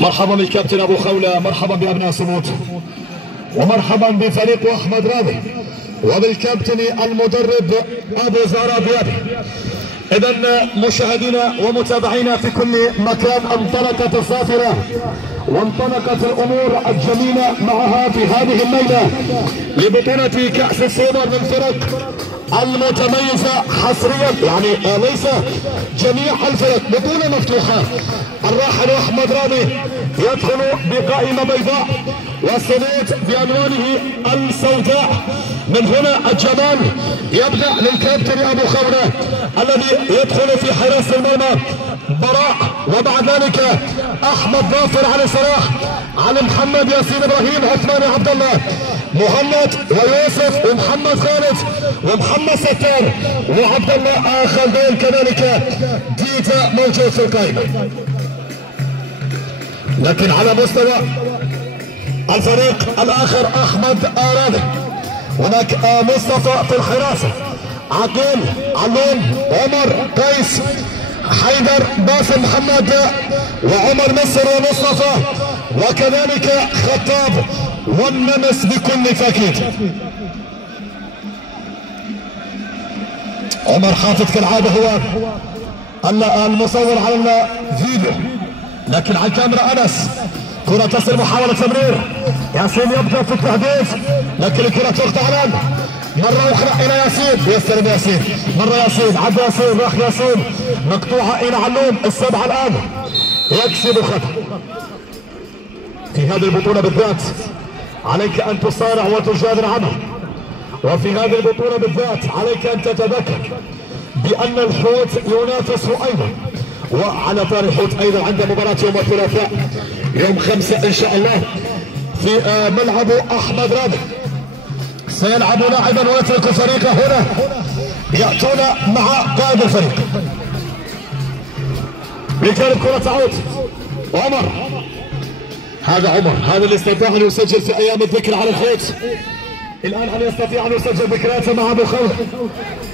مرحبا بالكابتن ابو خوله، مرحبا بابناء صمود، ومرحبا بفريق احمد راضي وبالكابتن المدرب ابو زهراء بيابي. اذا مشاهدينا ومتابعينا في كل مكان، انطلقت الصافره وانطلقت الامور الجميله معها في هذه الليله لبطوله كاس السوبر للفرق المتميزه حصريا، يعني ليس جميع الفرق، بطوله مفتوحه. الراحل احمد راضي يدخل بقائمه بيضاء والصمود بألوانه السوداء. من هنا الجمال يبدأ للكابتن أبو خوله الذي يدخل في حراسة المرمى براء، وبعد ذلك أحمد ناصر علي صلاح، علي محمد، ياسين إبراهيم، عثمان عبد الله، مهند ويوسف ومحمد خالد ومحمد ستار وعبد الله خلدون، كذلك ديتا موجود في القائمة. لكن على مستوى الفريق الاخر احمد راضي هناك مصطفى في الحراسه، عقيل، علوم، عمر، قيس، حيدر، باسم محمد، وعمر مصر ومصطفى، وكذلك خطاب والنمس بكل تاكيد. عمر حافظ كالعاده هو المصور على الفيديو، لكن على الكاميرا انس. كرة تصل، محاولة تمرير، ياسين يبدأ في التهديف، لكن الكرة تقطع الآن مرة أخرى إلى ياسين، يستلم ياسين، مرة ياسين، عدى ياسين، راح ياسين، مقطوعة إلى علوم، السبعة الآن يكسب خطأ. في هذه البطولة بالذات عليك أن تصارع وتجادل عنها، وفي هذه البطولة بالذات عليك أن تتذكر بأن الحوت ينافس أيضا. وعلى طار الحوت ايضا عنده مباراة يوم الثلاثاء يوم 5 ان شاء الله في ملعب احمد راضي. سيلعب لاعبا ويترك فريقه هنا، ياتون مع قائد الفريق. بجانب كرة تعود عمر، هذا عمر، هذا اللي استطاع ان يسجل في ايام الذكر على الحوت، الان هل يستطيع ان يسجل ذكرياته مع ابو خوله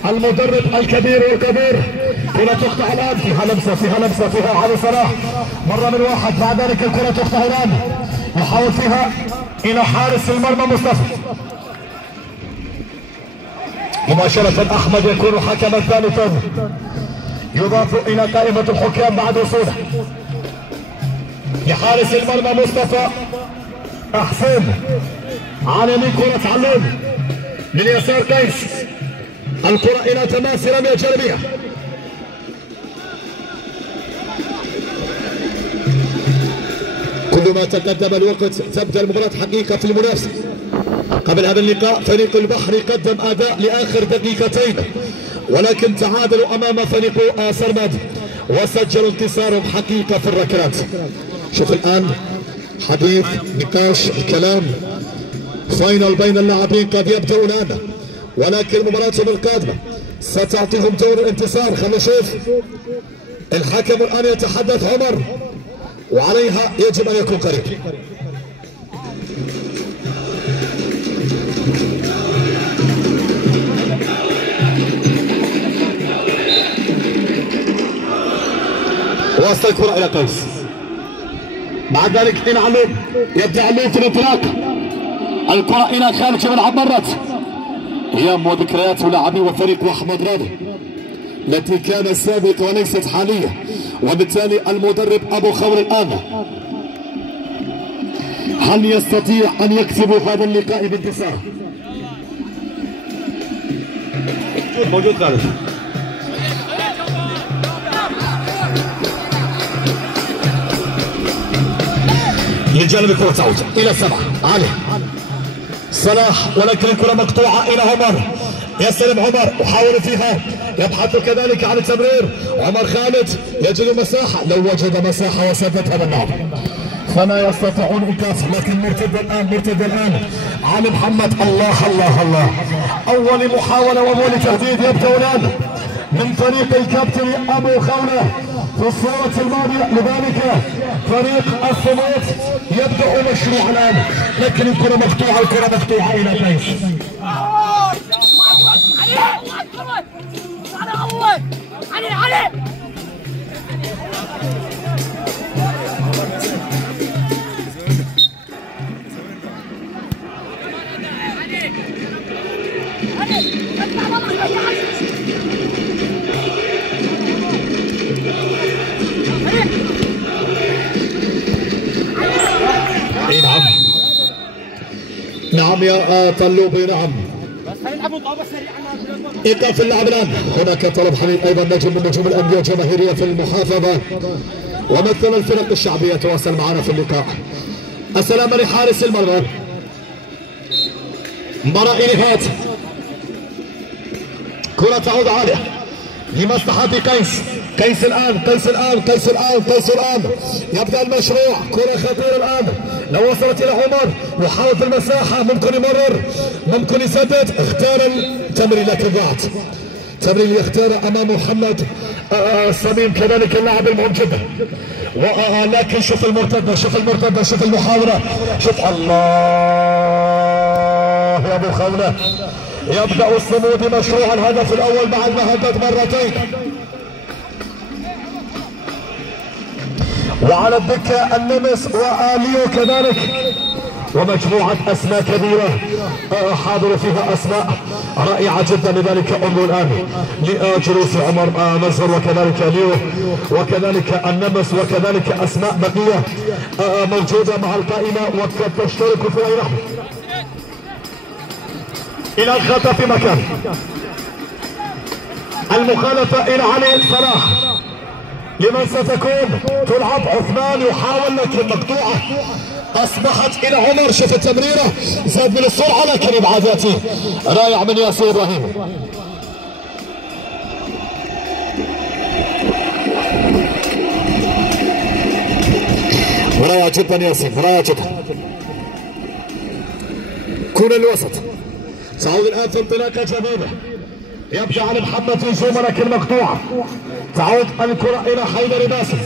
المدرب الكبير والكبير. كرة تقطع الان، فيها لمسه، فيها لمسه، فيها علي صلاح، مره من واحد، بعد ذلك الكرة تقطع الان، يحاول فيها الى حارس المرمى مصطفى. مباشرة احمد يكون حكما ثالثا يضاف الى قائمة الحكام بعد وصوله لحارس المرمى مصطفى حسين. على يمين كرة علوم، لليسار قيس، الكرة الى تماس رمية جانبية. كلما تقدم الوقت تبدا المباراة حقيقة في المنافسة. قبل هذا اللقاء فريق البحر قدم اداء لاخر دقيقتين، ولكن تعادلوا امام فريق سرماد وسجلوا انتصارهم حقيقة في الركلات. شوف الان حديث، نقاش، الكلام فاينل بين اللاعبين قد يبدأ الآن، ولكن مباراتهم القادمة ستعطيهم دور الانتصار. خلينا نشوف الحكم الآن يتحدث عمر، وعليها يجب أن يكون قريب. وصل الكرة إلى قيس، بعد ذلك إلى علوم، يبدأ علوم في الانطلاق، الكرة إلى خارج الملعب، مرت أيام وذكريات لاعبي وفريق أحمد راضي التي كانت سابقة وليست حالية، وبالتالي المدرب أبو خوله الآن هل يستطيع أن يكسب هذا اللقاء بانتصار؟ موجود خالد. للجانب الكرة تعود إلى 7 علي صلاح، ولكن الكرة مقطوعة إلى عمر، يستلم عمر وحاول فيها، يبحث كذلك عن التمرير. عمر خالد يجد مساحة، لو وجد مساحة وسددها بالنار فما يستطيعون إيقاف، لكن مرتد الآن، مرتد الآن علي محمد. الله الله الله، أول محاولة وأول تهديد يبدأ الآن من فريق الكابتن أبو خوله في الصورة الماضية. لذلك فريق الصمود يبدأ مشروع الآن، لكن الكرة مقطوعة، الكرة مقطوعة إلى قيس. نعم نعم يا طلوبي نعم. ايقاف اللعب الان. هناك طلب حميد ايضا نجم من نجوم الانديه الجماهيريه في المحافظه ومثل الفرق الشعبيه تواصل معنا في اللقاء. السلام لحارس المرمى. مباراة انهات. كرة تعود عالية لمصلحة قيس. قيس الآن يبدأ المشروع. كرة خطيرة الآن لو وصلت إلى عمر يحاول في المساحة، ممكن يمرر ممكن يسدد. اختار التمرير لكن ضاعت. تمرير يختار أمام محمد سميم كذلك اللاعب المهم جدا. لكن شوف المرتدة شوف المحاولة شوف الله يا أبو خولة. يبدأ الصمود مشروع الهدف الأول بعد ما هدد مرتين. وعلى الدكة النمس وآليو كذلك ومجموعة أسماء كبيرة حاضر فيها أسماء رائعة جدا. لذلك أمر الآن لجلوس عمر مزهر وكذلك آليو وكذلك النمس وكذلك أسماء بقية موجودة مع القائمة وقد تشترك في أي لحظة. إلى الخطأ في مكان المخالفة إلى علي صلاح. لمن ستكون تلعب؟ عثمان يحاول لكن مقطوعة. أصبحت إلى عمر. شوف التمريرة زاد من السرعة لكن إبعاداتي رائع من ياسر إبراهيم. رائع جدا ياسر رائع جدا. كرة الوسط تعود الآن في انطلاقة جميلة. يبدأ على محمد يزوم لكن مقطوعة. تعود الكرة إلى حيدر باسل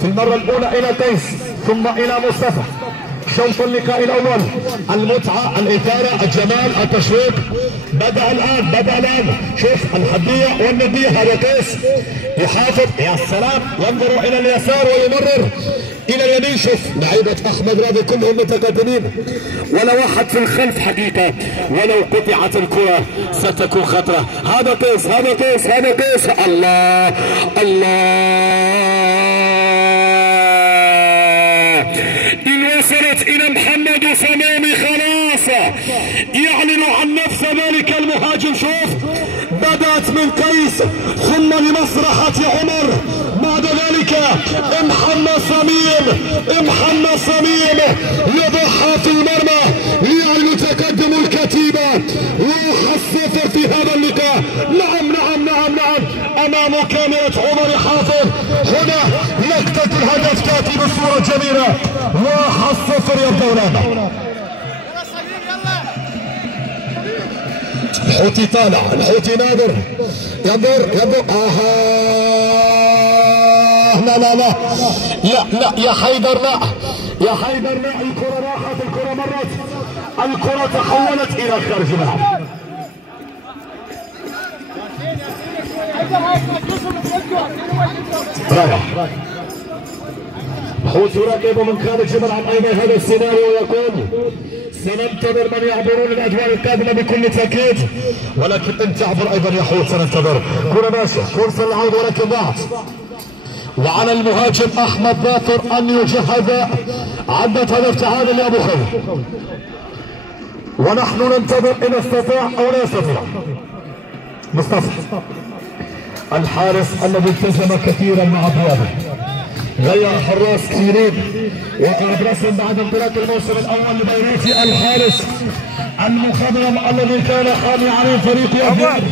في المرة الأولى إلى قيس ثم إلى مصطفى. شوط اللقاء الأول. المتعة الإثارة الجمال التشويق بدأ الآن. شوف الحدية والندية. هذا قيس يحافظ يا سلام ينظر إلى اليسار ويمرر إلى اليمين. شوف لعيبة أحمد راضي كلهم متقدمين ولا واحد في الخلف حقيقة. ولو قطعت الكرة ستكون خطرة. هذا قيس الله إن وصلت إلى محمد سمامي خلاص يعلن عن نفس ذلك المهاجم. شوف بدأت من قيس ثم لمصلحة عمر بعد ذلك محمد سميم يضحى في المرمى ليعلن تقدم الكتيبة. روح الصفر في هذا اللقاء. نعم أمام كاميرا عمر حافظ. هنا لقطة الهدف تأتي بصورة جميلة. 1-0 يبدأ. الحوتي طالع الحوتي نادر ينظر لا يا حيدر لا الكرة راحت. الكرة مرت. الكرة تحولت إلى خارج الملعب. رايح حوتي يراقب من خارج الملعب ايضا. هذا السيناريو يقول سننتظر من يعبرون الادوار القادمه بكل تاكيد ولكن ان تعبر ايضا يا حوت سننتظر. كره ماشيه فرصه للعود ولكن ضاعت. وعلى المهاجم احمد باطر ان يجهز عدة هدف تعادل يا ابو خير ونحن ننتظر ان استطاع او لا يستطيع. مصطفى الحارس الذي التزم كثيرا مع ابوابه غير حراس كثيرين وابرزهم بعد انطلاق الموسم الاول لبيروتي الحارس المخضرم الذي كان حامي عليه فريق ابيض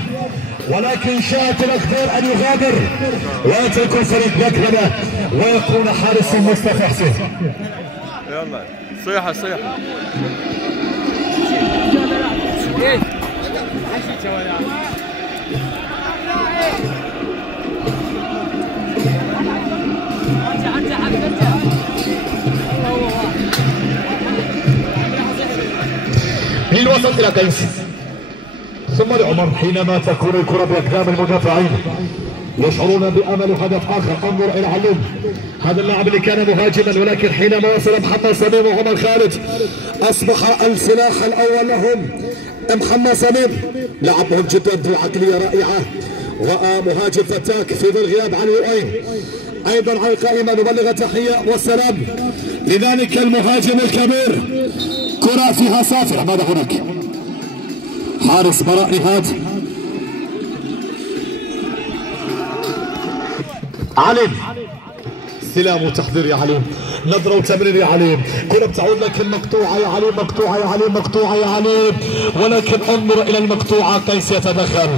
ولكن شاءت الاقدار ان يغادر ويترك الفريق بكرة ويكون حارس مصطفى حسين. يلا صيحه للوسط الى قيس ثم لعمر حينما تكون الكرة باقدام المدافعين يشعرون بامل هدف اخر. انظر الى علوم، هذا اللاعب اللي كان مهاجما ولكن حينما وصل محمد سميم وعمر خالد اصبح السلاح الاول لهم. محمد سميم لاعب مهم جدا ذو عقليه رائعه ومهاجم فتاك في ظل غياب علي وأين. ايضا على القائمه نبلغ تحيه والسلام لذلك المهاجم الكبير. كره فيها صافره. ماذا هناك؟ حارس براء نهاد عليم. استلام وتحضير يا عليم، نظرة وتمرير يا عليم، كرة بتعود لكن مقطوعة يا عليم، مقطوعة يا عليم، مقطوعة يا عليم، ولكن انظر الى المقطوعة. قيس يتدخل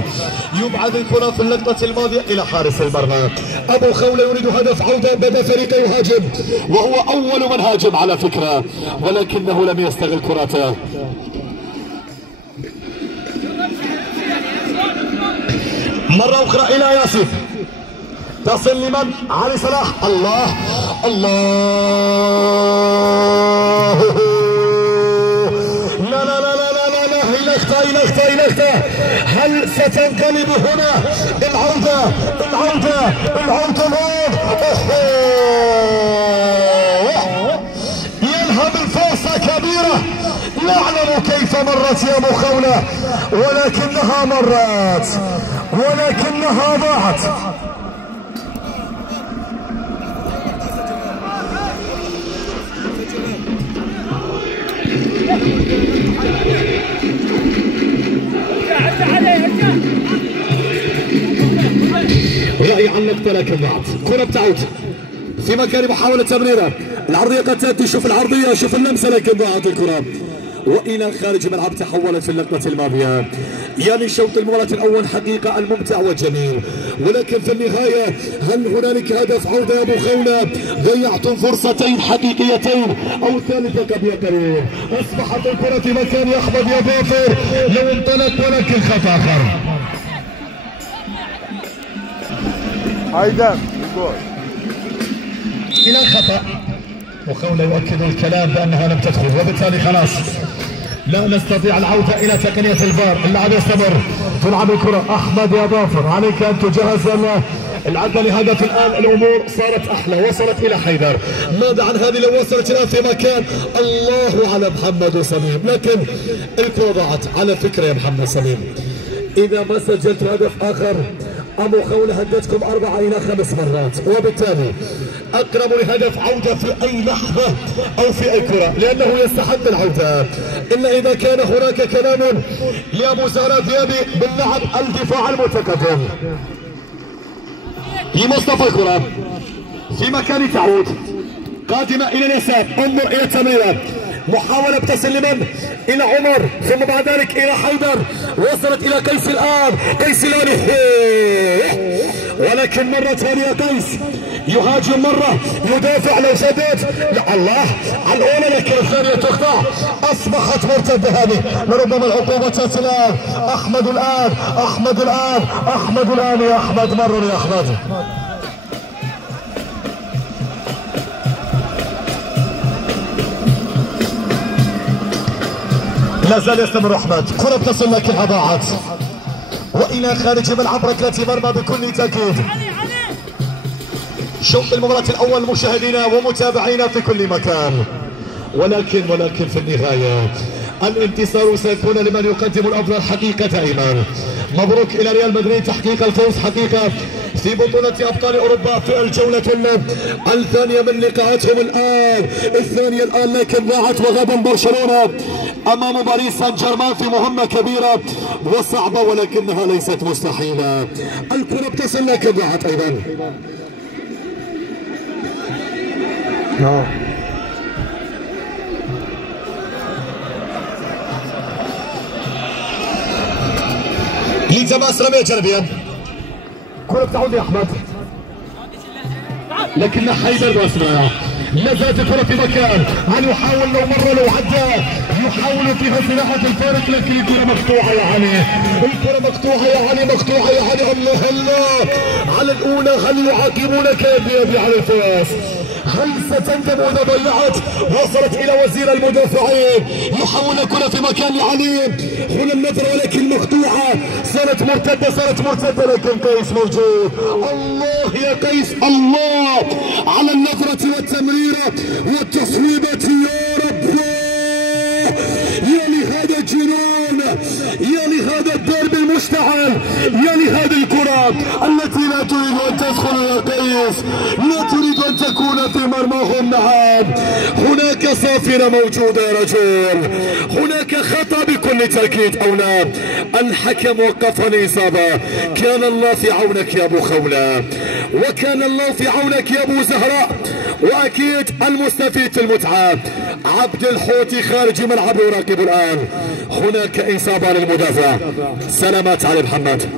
يبعد الكرة في اللقطة الماضية الى حارس المرمى. ابو خولة يريد هدف عودة بدا فريقه يهاجم وهو اول من هاجم على فكرة ولكنه لم يستغل كرته. مرة اخرى الى ياسر، تصل لمن؟ علي صلاح. الله الله، لا لا لا لا لا لا، لخطة. هل ستنقلب هنا العودة الآن؟ ينهب الفرصة كبيرة، لا أعلم كيف مرت يا أبو خولة ولكنها مرت ولكنها ضاعت. رأي عن اللقطة لكن ضاعت. كرة بتعود في مكان محاولة تمريرها، العرضية قد تأتي، شوف العرضية شوف اللمسة لكن ضاعت الكرة والى خارج الملعب. تحولت في اللقطة الماضية. يعني شوط المباراة الاول حقيقة الممتع والجميل، ولكن في النهاية هل هنالك هدف عودة يا ابو خولة؟ ضيعتم فرصتين حقيقيتين او ثالثة قبل قليل. اصبحت الكرة في مكان يحمد يا ظافر لو انطلق ولكن خطأ اخر. هيدا الى خطأ وخولة يؤكد الكلام بانها لم تدخل وبالتالي خلاص لا نستطيع العودة الى تقنية الفار. اللاعب يستمر تلعب الكرة. احمد يا ظافر عليك ان تجهز العدة لهدف. الان الامور صارت احلى، وصلت الى حيدر. ماذا عن هذه لو وصلت الان في مكان؟ الله على محمد سميم، لكن الكرة ضاعت. على فكرة يا محمد سميم اذا ما سجلت هدف اخر ابو خولة هدتكم 4 إلى 5 مرات، وبالتالي اقرب لهدف عودة في اي لحظة او في اي كرة لانه يستحق العودة، الا اذا كان هناك كلام لابو زهراء ديابي باللعب الدفاع المتقدم. لمصطفى الكرة في مكان تعود قادمة الى اليسار. انظر الى التمريرة، محاولة بتصل لمن؟ إلى عمر، ثم بعد ذلك إلى حيدر، وصلت إلى قيس الآن. قيس الآن ولكن مرة ثانية قيس يهاجم، مرة يدافع لو سدد. لا الله على الأولى لكن الثانية تخضع. أصبحت مرتدة هذه لربما العقوبة تأتي الآن. أحمد الآن يا أحمد، مرر يا أحمد. لا زال يستمر احمد، كرة بتصل لكنها ضاعت والى خارج ملعب ركلة مرمى بكل تاكيد. شوط المباراة الاول مشاهدينا ومتابعينا في كل مكان، ولكن في النهاية الانتصار سيكون لمن يقدم الافضل حقيقة. ايمن مبروك الى ريال مدريد تحقيق الفوز حقيقة في بطولة ابطال اوروبا في الجولة الثانية من لقاءاتهم. الثانية الان لكن ضاعت، وغدا برشلونة امام باريس سان جيرمان في مهمة كبيرة وصعبة ولكنها ليست مستحيلة. الكرة بتصل لكن ضاعت ايضا. لتماس رمية جانبيا، كرة بتعود يا احمد لكن حيدر واسمع. لا زالت الكرة في مكان، هل يحاول لو مرة لو عدى يحاول فيها صناعة الفارق لكن الكرة مقطوعة يا علي، الكرة مقطوعة يا علي، مقطوعة يا علي. الله على الأولى، هل يعاقبونك يا ديابي على الفاس؟ هل ستندم اذا ضيعت؟ وصلت الى وزير المدافعين، يحاول الكرة في مكان عليم، هنا النظرة ولكن مقطوعة، صارت مرتدة لكن قيس موجود. الله يا قيس، الله على النظرة والتمريرة والتصويبة يا رب، يا لهذا الجنون، يا لهذا الضرب المشتعل، يا لهذه الكرة التي لا تريد ان تدخل يا قيس، لا تريد ان تكون في مرماهم. نعم هناك صافرة موجودة يا رجل، هناك خطأ بكل تأكيد او لا. الحكم وقف الإصابة. كان الله في عونك يا ابو خولة، وكان الله في عونك يا ابو زهراء، واكيد المستفيد في المتعة عبد الحوتي خارج ملعب يراقب الان. هناك اصابة للمدافع. سلامات علي محمد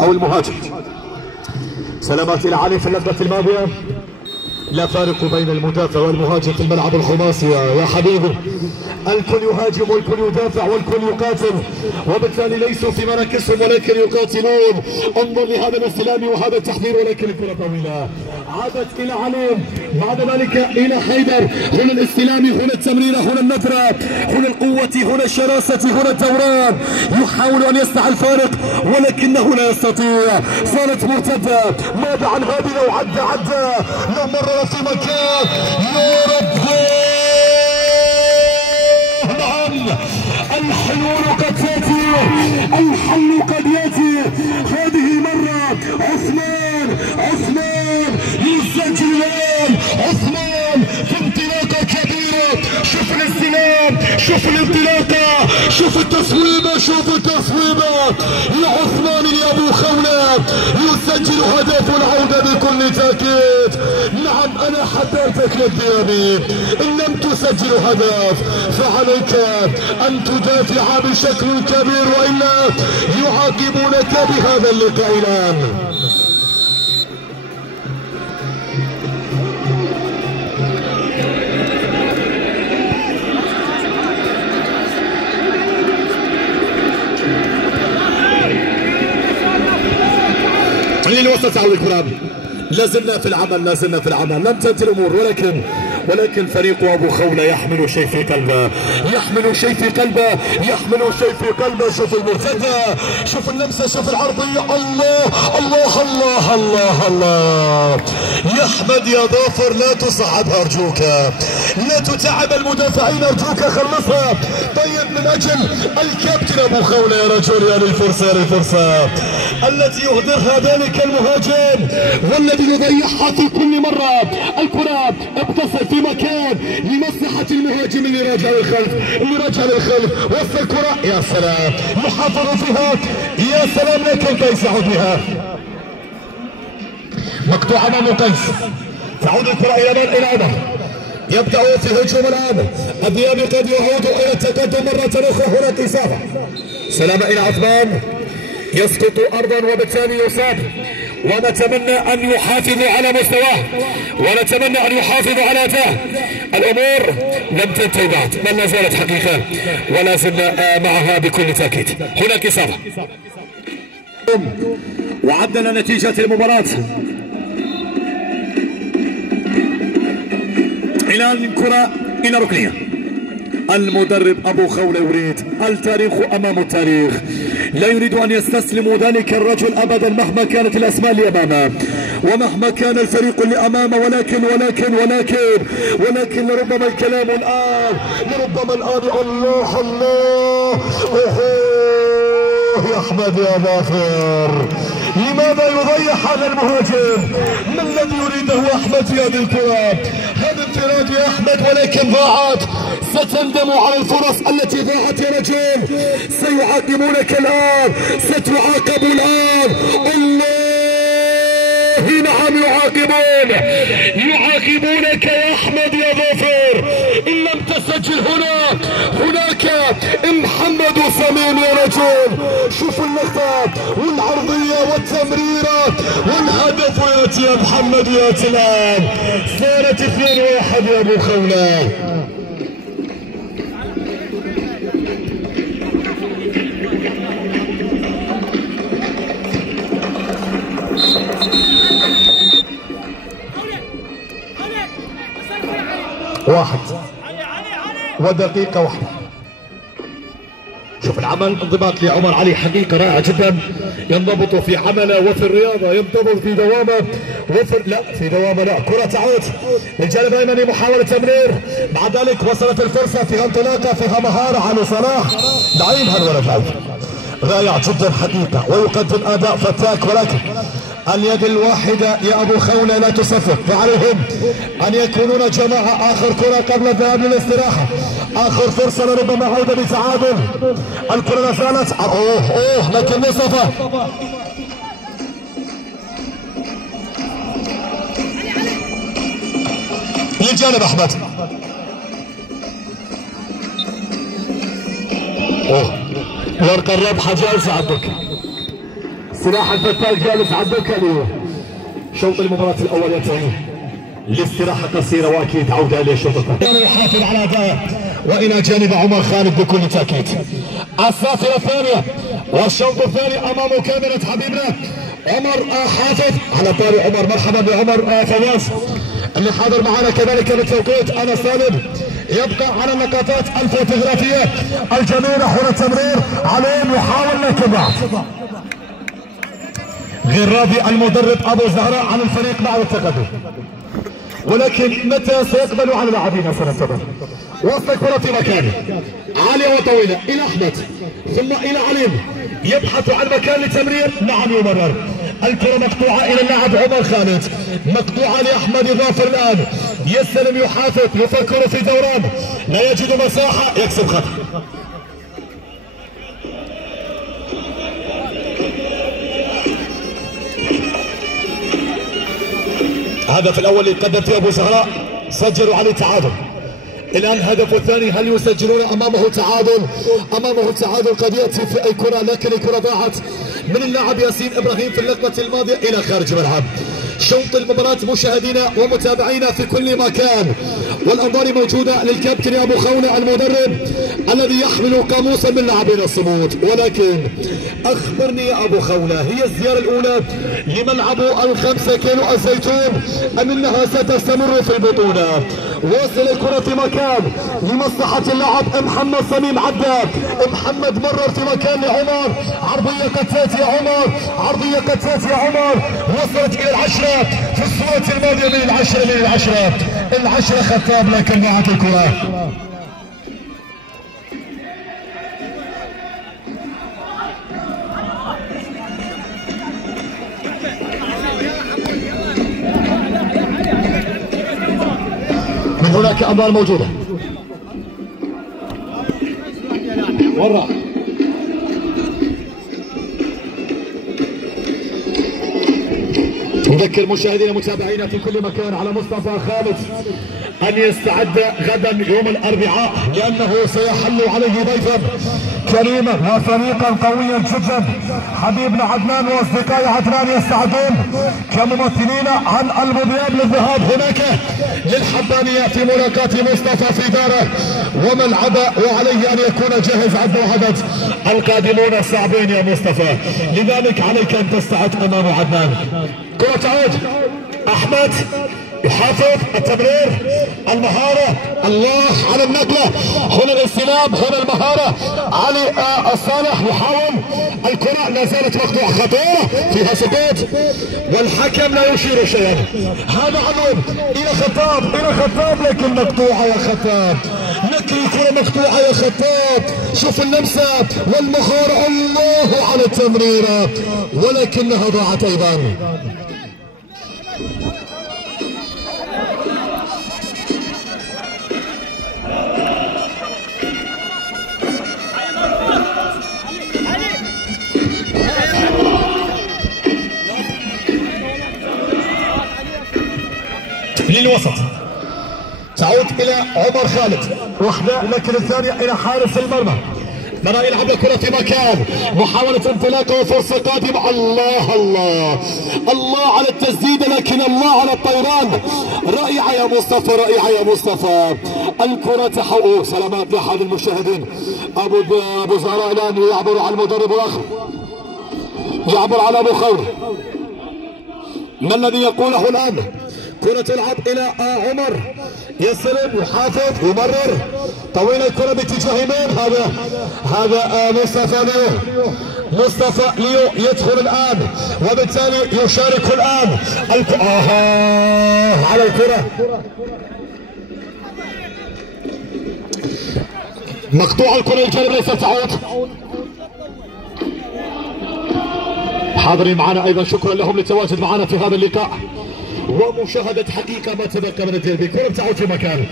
او المهاجم. سلامات الى علي في اللقطة الماضية. لا فارق بين المدافع والمهاجم في الملعب الخماسي يا حبيبي. الكل يهاجم والكل يدافع والكل يقاتل، وبالتالي ليسوا في مراكزهم ولكن يقاتلون. انظر لهذا الاستلام وهذا التحضير، ولكن الكرة طويلة عادت الى عليم، بعد ذلك الى حيدر. هنا الاستلام، هنا التمريرة، هنا النثرة، هنا القوة، هنا الشراسة، هنا الدوران. يحاول ان يصنع الفارق ولكنه لا يستطيع. صارت مرتدة. ماذا عن هذه؟ لو عدى لو مرر في مكان يا رب. الحلول قد تأتي، الحل قد يأتي. هذه مرة عثمان يسجل الآن. عثمان في انطلاقة كبيرة. شوف الاستلام، شوف الانطلاقة، شوف التصويبة يا عثمان يا ابو خولة. يسجل هدف العودة بكل تأكيد. نعم انا حذرتك للذئاب، ان لم تسجل هدف فعليك ان تدافع بشكل كبير، والا يعاقبونك بهذا اللقاء الان. الوسط تعود الكرام. لازلنا في العمل، لم تنتهي الامور، ولكن فريق ابو خولة يحمل شيء في قلبه، شوف المرتدة، شوف اللمسة، شوف العرضية. الله يا احمد يا ظافر، لا تصعبها ارجوك، لا تتعب المدافعين ارجوك، خلصها. طيب من اجل الكابتن ابو خولة يا رجل، يا للفرصة التي يهدرها ذلك المهاجم والذي يضيعها في كل مرة. الكرة اتصل في مكان لمصلحة المهاجم اللي راجع للخلف، وصل الكرة، يا سلام، محافظ فيها، يا سلام، لكن قيس يعود بها. مقطوعة امام قيس. تعود الكرة الى عمر. يبدأ في هجوم الان. الذئاب قد يعود الى التقدم مرة اخرى. هناك اصابة. سلامة الى عثمان، يسقط ارضا وبالتالي يصاب. ونتمنى ان يحافظوا على مستواه، ونتمنى ان يحافظوا على اداه. الامور لم تنتهي بعد، بل لا زالت حقيقه، ولا زلنا معها بكل تاكيد. هناك اصابه. وعدنا نتيجه المباراه. الى الكره الى ركنيه. المدرب ابو خولة يريد التاريخ امام التاريخ، لا يريد ان يستسلم ذلك الرجل ابدا مهما كانت الاسماء اللي امامه ومهما كان الفريق اللي امامه. ولكن لربما الكلام الان، الله يا احمد يا ظافر، لماذا يضيع هذا المهاجم؟ ما الذي يريده احمد في هذه الكره؟ هذا انفراد يا احمد، ولكن ضاعت. ستندم على الفرص التي ضاعت يا رجل. سيعاقبونك الان، ستعاقب الان. الله نعم، يعاقبونك يا احمد يا ظافر ان لم تسجل. هناك محمد وسمين يا رجل. شوف اللقطة والعرضية والتمريرة والهدف ياتي يا محمد، ياتي الان. صارت 2-1 يا ابو خولة. واحد ودقيقة واحدة. شوف العمل انضباط لعمر علي حقيقة رائع جدا، ينضبط في عمله وفي الرياضة، ينضبط في دوامه في دوامه لا. كرة تعود للجانب الايمني، محاولة تمرير، مع ذلك وصلت الفرصة، فيها انطلاقة، فيها مهارة على صلاح. لعيب هالولد لعيب رائع جدا حقيقة، ويقدم اداء فتاك، ولكن اليد الواحدة يا ابو خولة لا تصفق، فعليهم ان يكونون جماعة. اخر كرة قبل الذهاب للاستراحة، اخر فرصة لربما عودة بتعادل. الكرة لا زالت لكن مصطفى للجانب احمد. ورقة الربحة جالسة على الدكة، سلاح الفتاك جالس على الدكة اليوم. شوط المباراة الأول ينتهي لاستراحة قصيرة، وأكيد عودة للشوط الثاني. يحافظ على أدائه وإلى جانب عمر خالد بكل تأكيد. السافرة الثانية والشوط الثاني أمام كاميرا حبيبنا عمر حافظ. على طاري عمر، مرحبا بعمر فواز اللي حاضر معنا كذلك بالتوقيت. أنا سالم يبقى على اللقطات الفوتوغرافية الجميلة. هنا التمرير عليهم، يحاول لكن بعد غير راضي المدرب ابو زهراء عن الفريق معه التقدم، ولكن متى سيقبل على لاعبين سننتظر. وصل الكرة في مكانه عالية وطويلة الى احمد ثم الى عليم، يبحث عن مكان لتمرير. نعم يمرر. الكرة مقطوعة الى اللاعب عمر خالد، مقطوعة لاحمد ظافر الان، يستلم يحافظ، يفكر في دوران، لا يجد مساحة، يكسب خطأ. الهدف الاول اللي قدم فيه ابو زهراء سجلوا عليه تعادل. الان الهدف الثاني، هل يسجلون امامه تعادل؟ امامه تعادل قد ياتي في اي كره، لكن الكره ضاعت من اللاعب ياسين ابراهيم في اللقطه الماضيه الى خارج الملعب. شوط المباراة مشاهدينا ومتابعينا في كل مكان، والانظار موجودة للكابتن ابو خولة المدرب الذي يحمل قاموسا من لاعبين الصمود. ولكن اخبرني يا ابو خولة، هي الزيارة الاولى لملعب ال5 كيلو الزيتون ام انها ستستمر في البطولة؟ وصل الكرة في مكان لمصلحة اللاعب محمد صميم عدى، محمد مرر في مكان لعمر، عرضية قد تاتي يا عمر، عرضية قد تاتي يا عمر، وصلت الى العشرة في الصورة الماضية من العشرة للعشرة، العشرة خطاب لكن ضاعت الكرة. من هناك اموال موجودة ورا. نذكر مشاهدينا ومتابعينا في كل مكان على مصطفى خالد ان يستعد غدا يوم الاربعاء، لانه سيحل عليه ضيفا كريما وفريقا قويا جدا. حبيبنا عدنان واصدقاء عدنان يستعدون كممثلين عن المذياب للذهاب هناك للحبانيه في ملاقاه مصطفى في داره وملعبه، وعليه ان يكون جاهز عنده عدد القادمون الصعبين يا مصطفى، لذلك عليك ان تستعد امام عدنان. كرة تعود، احمد يحافظ، التمرير، المهارة، الله على النقلة، هنا الاستلام، هنا المهارة، علي الصالح يحاول، الكرة لا زالت مقطوعة، خطيرة فيها سقوط والحكم لا يشير شيئا. هذا علوم الى خطاب، الى خطاب، لكن مقطوعة يا خطاب، نقل الكرة مقطوعة يا خطاب. شوف اللمسة والمهارة، الله على التمريرة، ولكنها ضاعت ايضا. للوسط تعود الى عمر خالد، واحدة لكن الثانية الى حارس المرمى. نرى يلعب الكرة في مكان، محاولة انطلاقه وفرصة قادمة، الله الله الله على التسديدة، لكن الله على الطيران. رائعة يا مصطفى، رائعة يا مصطفى. الكرة تحول، سلامات لأحد المشاهدين. ابو زهراء الان يعبر على المدرب الاخر، يعبر على ابو خولة. ما الذي يقوله الان؟ كرة تلعب الى عمر، يستلم يحافظ يمرر طويل الكرة باتجاه يمين. هذا مصطفى ليو يدخل الآن وبالتالي يشارك الآن على الكرة مقطوع الكرة الجانب ليس تعود. حاضرين معنا ايضا شكرا لهم للتواجد معنا في هذا اللقاء ومشاهدة حقيقة ما تبقى من الديربي. كرة تعود في مكان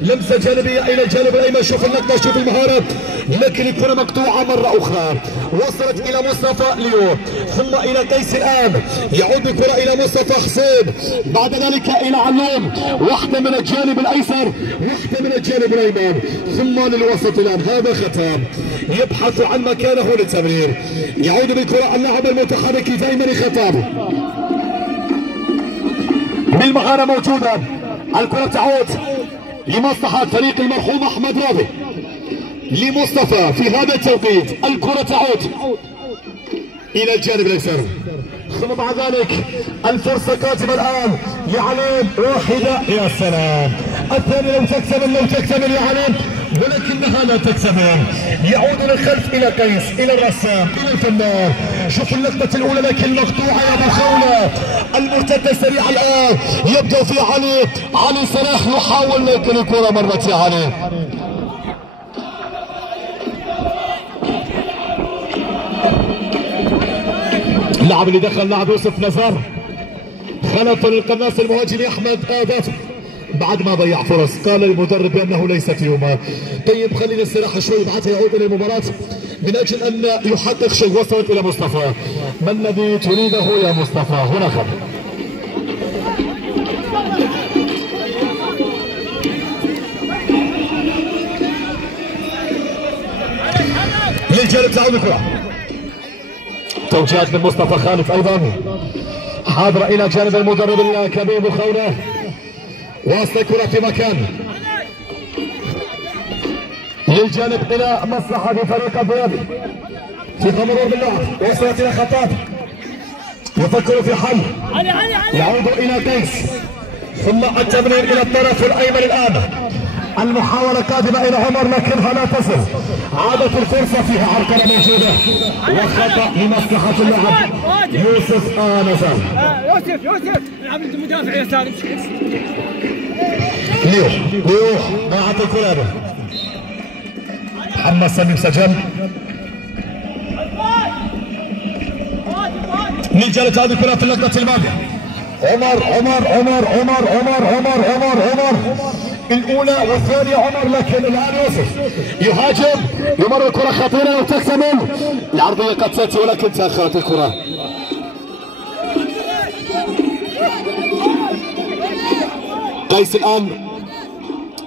لمسة جانبية الى الجانب الايمن. شوف اللقطة شوف المهارات لكن الكرة مقطوعة مرة اخرى وصلت الى مصطفى ليو ثم الى قيس الان يعود الكرة الى مصطفى حسين بعد ذلك الى علوم واحدة من الجانب الايسر واحدة من الجانب الايمن ثم للوسط الان. هذا ختام يبحث عن مكانه للتمرير. يعود بالكرة اللاعب المتحرك دائما ختام بالمهارة موجودة. الكرة تعود لمصلحة فريق المرحوم احمد راضي لمصطفى في هذا التوقيت. الكرة تعود الى الجانب الايسر ثم مع ذلك الفرصة كاتبة الان لعليم واحدة. يا سلام الثاني لو تكتمل يا عليم ولكنها لا تكتمل. يعود للخلف الى قيس الى الرسام الى الفنان. شوف اللقطة الاولى لكن مقطوعة يا ابو خولة. المرتدة السريعة الان يبدأ في علي صلاح يحاول لكن الكرة مرت يا علي. اللاعب اللي دخل لاعب يوسف نزار خلف القناص المهاجم احمد ظافر بعد ما ضيع فرص. قال المدرب بانه ليست يومه. طيب خلينا نستراح شوي بعدها يعود الى المباراه من اجل ان يحقق شيء. وصلت الى مصطفى. ما الذي تريده يا مصطفى؟ هنا خط للجانب تعود الكره. توجيهات من مصطفى خالد ايضا حاضره الى جانب المدرب الكبير ابو خوله. واصل الكره في مكان للجانب الى مصلحه لفريق الضيابي في تمرر باللعب. وصلت الى خطاب يفكر في حل يعود الى قيس ثم التمرير الى الطرف الايمن الان. المحاولة قادمة إلى عمر لكنها لا تصل. عادت الفرصة فيها عرقلة موجودة وخطأ لمصلحة اللاعب يوسف نزار. يوسف العب انت مدافع يا سالم. ليو ما عطى الكرة. محمد سليم سجل من جالت هذه الكرة في اللقطة الماضية. عمر الأولى والثانية عمر لكن الآن يوسف يهاجم يمر الكرة خطيرة وتكتمل. العرضية قد تأتي ولكن تأخرت الكرة. قيس الآن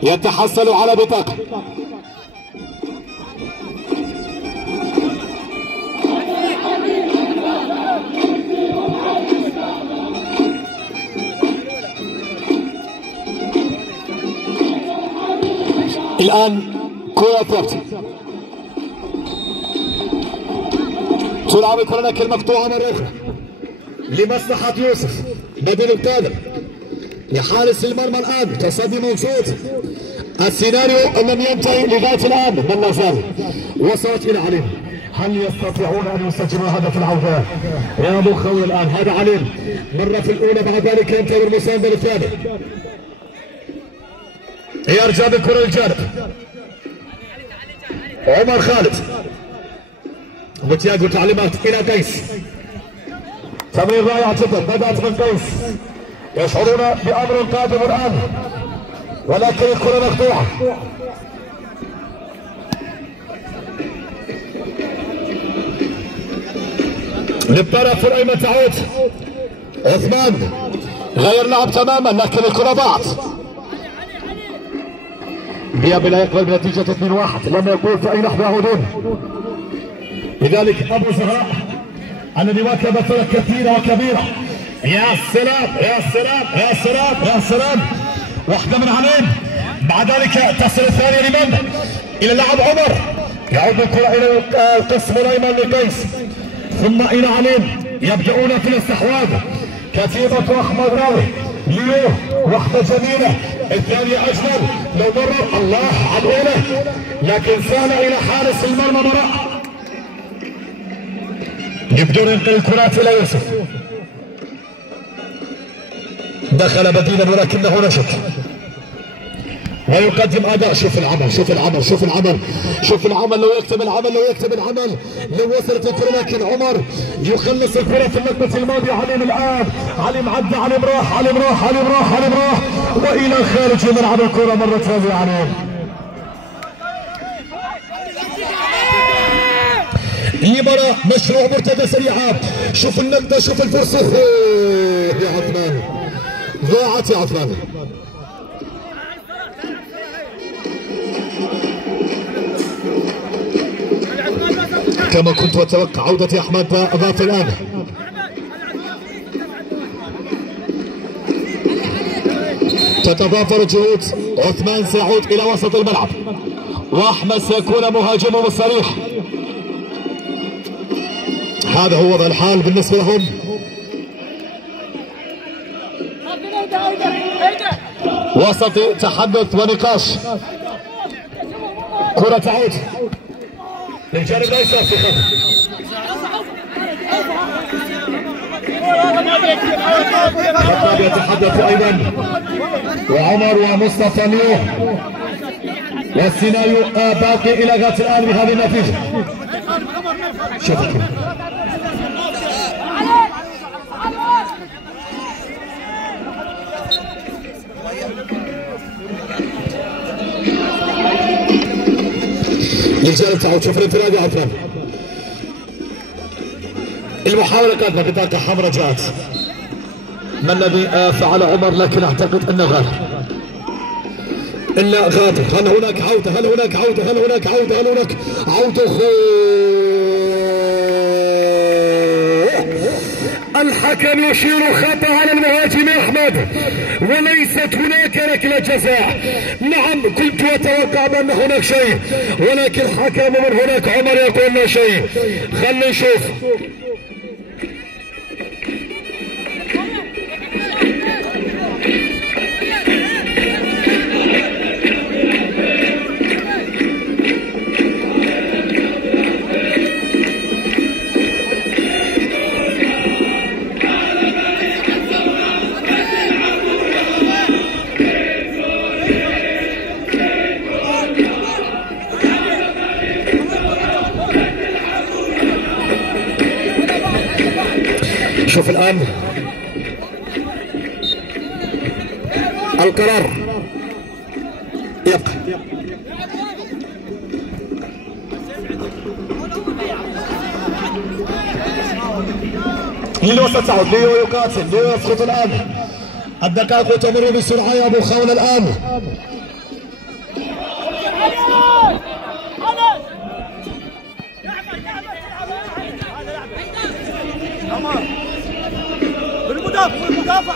يتحصل على بطاقة. الآن كرة ثابتة تلعب الكرة لكن مقطوعة مرة أخرى لمصلحة يوسف بديل القادم لحارس المرمى. الآن تصدي موجود. السيناريو لم ينتهي لغاية الآن. من لا زال وصلت إلى عليم. هل يستطيعون أن يسجلوا هدف العودة يا أبو خوي؟ الآن هذا عليم مرة في الأولى بعد ذلك ينتظر المساندة الثاني. يرجع بالكرة للجانب عمر خالد وتياجو تعليمات الى قيس. تمرير رائع جدا بدات من قيس. يشعرون بامر قادم الان ولكن الكرة مقطوعة. للطرف الايمن تعود عثمان غير لعب تماما لكن الكرة ضاعت. ديابي لا يقبل بنتيجة 2-1 لم يكون في اي لحظة هجوم. لذلك ابو زهراء الذي واكب فرق كثيرة وكبيرة. يا سلام يا سلام يا سلام يا سلام. واحدة من عليم بعد ذلك تصل الثانية لمن؟ الى اللاعب عمر. يعود الكرة الى القسم الايمن لقيس ثم الى عليم. يبدأون في الاستحواذ كتيبة احمد راضي. ليو واحدة جميلة الثانية أجمل لو مرر الله على الأولى، لكن سال إلى حارس المرمى براء. يبدون ينقل الكرات إلى يوسف، دخل بديلا ولكنه نشط ويقدم اداء. شوف العمل شوف العمل شوف العمل شوف العمل، لو يكتب العمل لو يكتب العمل، لو وصلت الكره. لكن عمر يخلص الكره في اللقطه الماضيه. عليم الان، عليم عدى، عليم راح، عليم راح، عليم راح، عليم راح والى خارج ملعب الكره مره ثانيه. عليم لمرة مشروع مرتدى سريعة. شوف النقطة شوف الفرصة يا عثمان، ضاعت يا عثمان. كما كنت أتوقع عودة أحمد ضاف الآن. تتضافر جهود عثمان، سيعود إلى وسط الملعب وأحمد سيكون مهاجمه الصريح. هذا هو وضع الحال بالنسبة لهم. وسط تحدث ونقاش. كرة تعود للجانب الايسر في خط. خطاب يتحدث ايضا، وعمر ومصطفى نيو، والسيناريو باقي الى غايه الان بهذه النتيجه. شوف للجانب تعود. شوف الانفراد يا عثمان. المحاولة كانت بطاقة حمراء جاءت. ما الذي فعل عمر؟ لكن اعتقد انه غادر. الا غادر. هل هناك عودة؟ هل هناك عودة؟ هل هناك عودة؟ هل هناك عودة؟ الحكم يشير خطأ على المهاجم احمد، وليست هناك ركلة جزاء. نعم كنت اتوقع بان هناك شيء، ولكن الحكم من هناك عمر يقول لا شيء. خلينا نشوف. شوف الآن القرار يبقى. ليو ستعود، ليو يقاتل، ليو يسقط الآن. الدقائق تمر بسرعة يا أبو خولة الآن. بالمدافع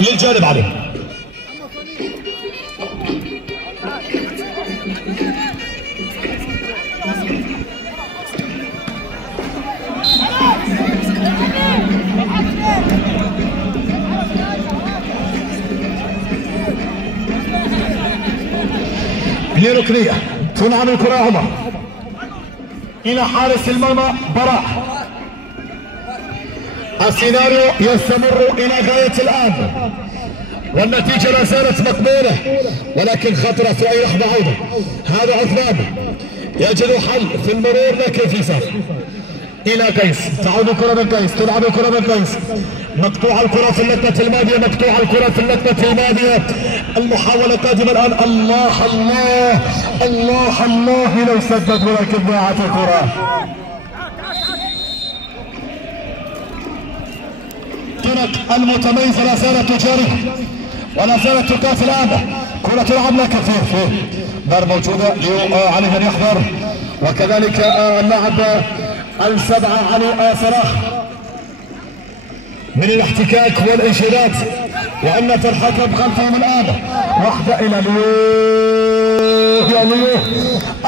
للجانب عليه. لركنية تنعم الكرة عمر إلى حارس المرمى براء. السيناريو يستمر إلى غاية الآن، والنتيجة لا زالت مقبولة، ولكن خطرة في أي لحظة عودة. هذا عثمان يجد حل في المرور، لكن في صف إلى قيس. تعود الكرة من قيس، تلعب الكرة من قيس. مقطوع الكرة في اللقطة الماضية، مقطوع الكرة في اللقطة الماضية. المحاولة قادمة الآن. الله الله الله الله، لو سدد ولكن ضاعت الكرة. طرق المتميزة لا زالت تجاري ولا زالت تقاتل الآن. كرة تلعب لكن فيه نار موجودة. عليه أن يحضر، وكذلك اللاعب السبعة علي صلاح من الاحتكاك والانشداد، وأن الحكم خلفهم الآن. واحدة إلى اليوم. الله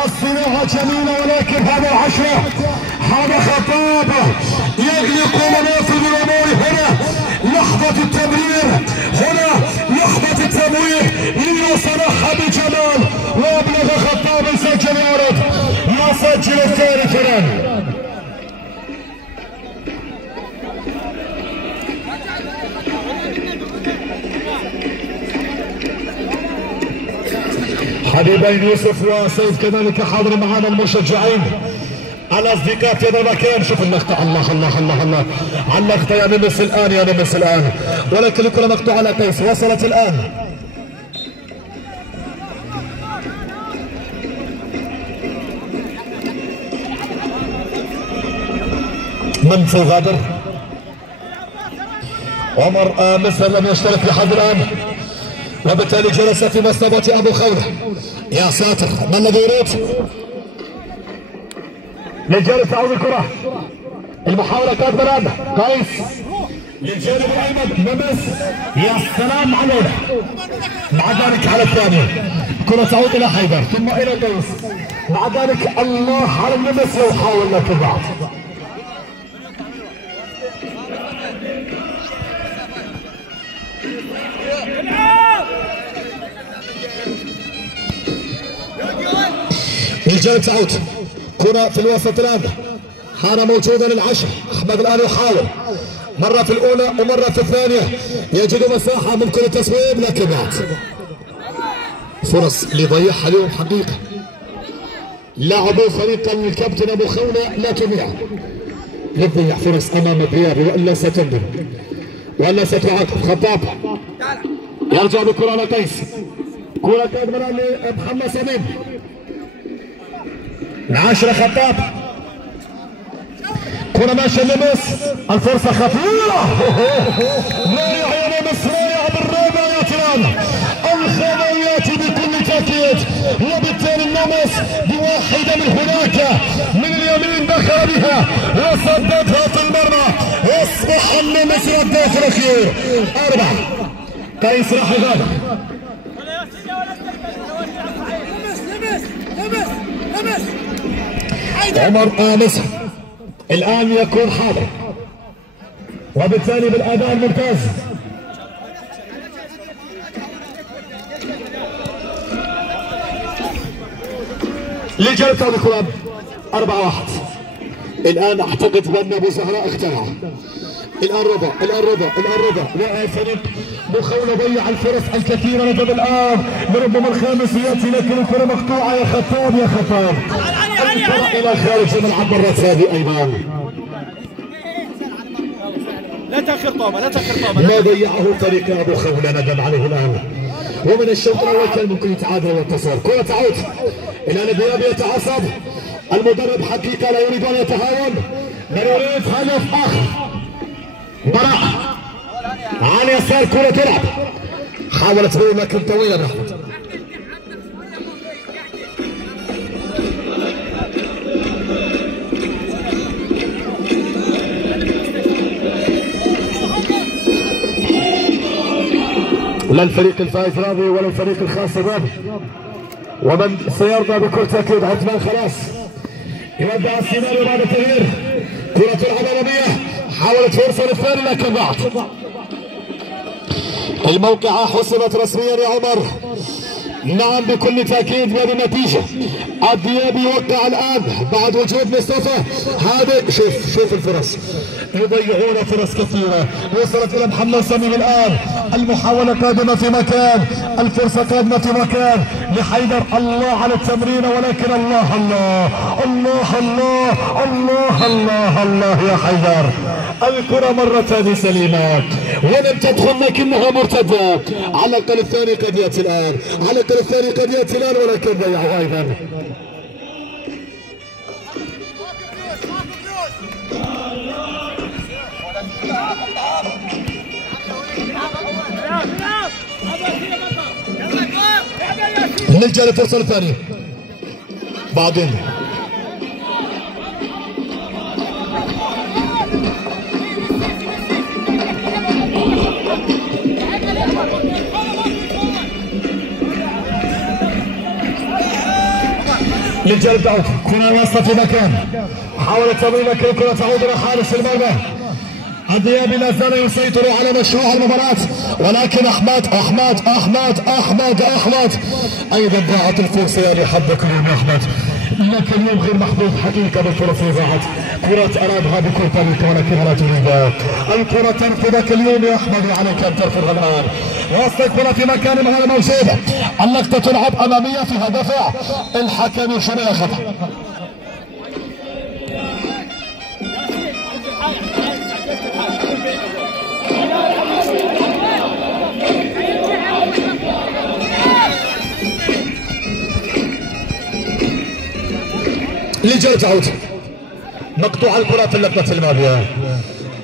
الصناعة جميلة ولكن هذا العشرة هذا خطاب يغلق منافذ الأمور. هنا لحظة التمرير، هنا لحظة التمويه ليصنعها بجمال وأبلغ خطاب يسجل يارد يسجل الثاني فران. حبيبين يوسف وسيد كذلك حاضر معنا المشجعين الاصدقاء في هذا المكان. شوف اللقطه، الله الله الله الله على اللقطه يا نمس الان، يا نمس الان، ولكن الكره مقطوعه على قيس. وصلت الان من سيغادر؟ عمر مصر لم يشترك لحد الان وبالتالي جلس في مصطبة ابو خوله. يا ساتر ما الذي يريد؟ للجانب تعود الكرة، المحاولة كانت بالآن قيس للجانب الايمن نمس. يا سلام علينا، مع ذلك على الثانية كرة تعود الى حيدر ثم الى قيس، مع ذلك الله على النمس لو حاول لكن بعد. للجانب تعود كرة في الوسط الآن، حانة موجودة للعشر. أحمد الآن يحاول مرة في الأولى ومرة في الثانية، يجد مساحة ممكن التصويب لكن بعد فرص اللي يضيعها اليوم حقيقة لاعبو فريق الكابتن أبو خولة لا تضيع، لا تضيع فرص أمام الرياضي وإلا ستندم وإلا ستعاقب. خطاب يرجع بالكرة على قيس، كرة كاملة لمحمد سميم. العاشرة خطاب، كرة ماشية لمس، الفرصة خطيرة. رائع يا لمس، رائع بالرابع يا تران، الخبريات بكل تأكيد. وبالتالي النمس بواحدة من هناك من اليمين دخل بها وصدتها في المرمى. يصبح النمس الهداف الأخير 4. قيس راح يغادر. عمر مصر الآن يكون حاضر وبالتالي بالأداء الممتاز. لجلسة الكرة 4-1. الآن أعتقد بأن أبو زهراء اخترع. الآن رضا وفريق أبو خولة ضيع الفرص الكثيرة. نجد الآن لربما الخامس يأتي لكن الكرة مقطوعة. يا خطاب الكرة إلى خارج الملعب مرة ثانية أيضا. لا تأخر طابة، لا تأخر طابة. ما ضيعه فريق أبو خولة ندم عليه الآن. ومن الشوط الأول كان ممكن يتعادل وينتصر. كرة تعود الآن الذهاب يتعصب. المدرب حقيقة لا يريد أن يتهاون، بل يريد هدف آخر. براء على يسار كرة تلعب، حاولت هو لكن طويلة برحمة. لا الفريق الفائز راضي ولا الفريق الخاسر راضي، ومن سيرضى بكل تأكيد عثمان خلاص يودع السيناريو بعد التغيير. كرة العربية حاولت فرصة للثاني لكن ضاعت. الموقعة حسمت رسميا يا عمر. نعم بكل تأكيد بهذه النتيجة. الدياب يوقع الآن بعد وجود مصطفى. هذا شوف الفرص، يضيعون فرص كثيرة. وصلت إلى محمد سميم الآن، المحاولة قادمة في مكان، الفرصة قادمة في مكان لحيدر. الله على التمرين ولكن الله الله الله الله الله الله الله يا حيدر. الكرة مرة ثانية سليمة ولم تدخل لكنها مرتدة. على الأقل الثاني قد يأتي الآن، على الأقل الثاني قد يأتي الآن ولكن ضيعه أيضا. نلجأ للفرصة الثانية بعدين. للجانب تعود كرة واصلة في مكان، حاول تمرير لكن الكرة تعود إلى حارس المرمى. الديابي لا زال يسيطر على مشروع المباراة، ولكن أحمد أيضا ضاعت الفرصة يا لحظك اليوم يا أحمد، لك اليوم غير محظوظ حقيقة بالفرص اللي ضاعت. كرة أرادها بكل طريقة ولكنها لا تريدها. الكرة ترفضك اليوم يا أحمد وعليك أن ترفضها الآن. وصل الكرة في مكان غير موجودة، اللقطة تلعب أمامية فيها دفع، الحكم يشير خطأ. للجانب تعود مقطوع الكرة في اللقطة الماضية.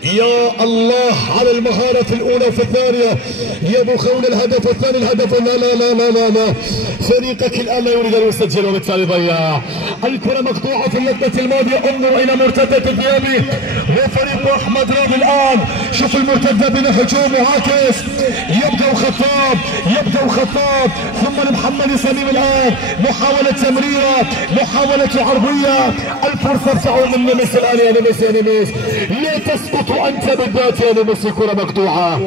يا الله على المهارة الأولى وفي الثانية يا أبو خولة. الهدف الثاني الهدف لا لا لا لا لا لا فريقك الآن لا يريد أن يسجل وبالتالي ضيع الكرة. مقطوعة في اللقطة الماضية. انظر إلى مرتدة الديابي وفريق أحمد راضي الآن. شوف المرتدة بين هجوم معاكس. يبدأ خطاب ثم لمحمد سليم الآن محاولة تمريرة محاولة عرضية. الفرصة تعود من نمس الآن يا نمس لا تسقط أنت بالذات يا نمس. كرة مقطوعة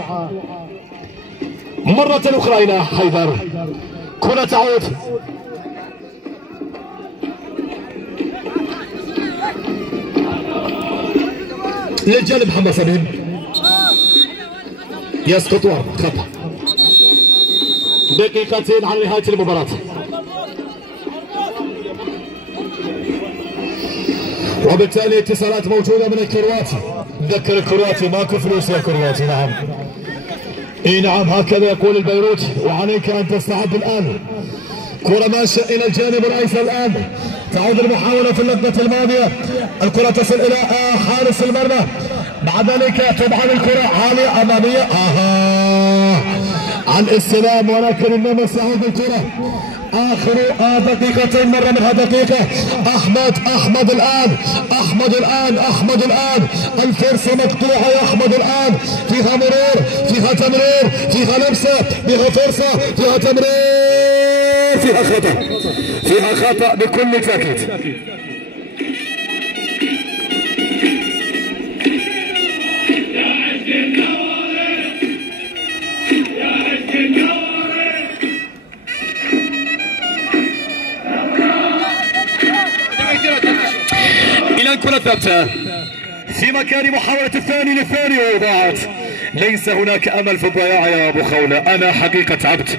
مرة أخرى إلى حيدر. كرة تعود للجانب. محمد سليم يسقط خطأ. دقيقتين على نهاية المباراة. وبالتالي اتصالات موجودة من الكرواتي. ذكر الكرواتي ماكو فلوس يا كرواتي. نعم اي نعم هكذا يقول البيروتي. وعليك ان تستعد الان. كرة ماشية الى الجانب الايسر الان. تعود المحاولة في اللقطة الماضية. الكرة تصل الى حارس المرمى. مع ذلك طبعا الكرة عالية امامية عن السلام ولكن النمس يعود الكرة. اخر دقيقتين مرة منها دقيقة. احمد الان الفرصة مقطوعة يا احمد الان. فيها مرور فيها تمرير فيها لمسة فيها فرصة فيها تمرير فيها خطأ بكل تأكيد. إلى الكرة الثابتة في مكان محاولة الثاني للثاني وضاعت. ليس هناك أمل في الضياع يا أبو خولة. أنا حقيقة تعبت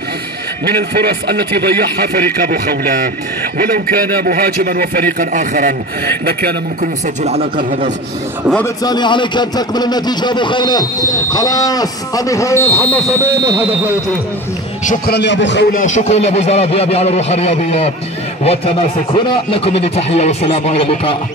من الفرص التي ضيعها فريق أبو خولة. ولو كان مهاجما وفريقا آخرا لكان ممكن يسجل على الأقل هدف. وبالتالي عليك أن تكمل النتيجة أبو خولة. خلاص النهاية محمد صبيب الهدف لا يطير. شكرا لأبو خولة، شكرا لأبو زهرة ديابي على الروح الرياضية والتماسك. هنا لكم مني تحية والسلام وإلى اللقاء.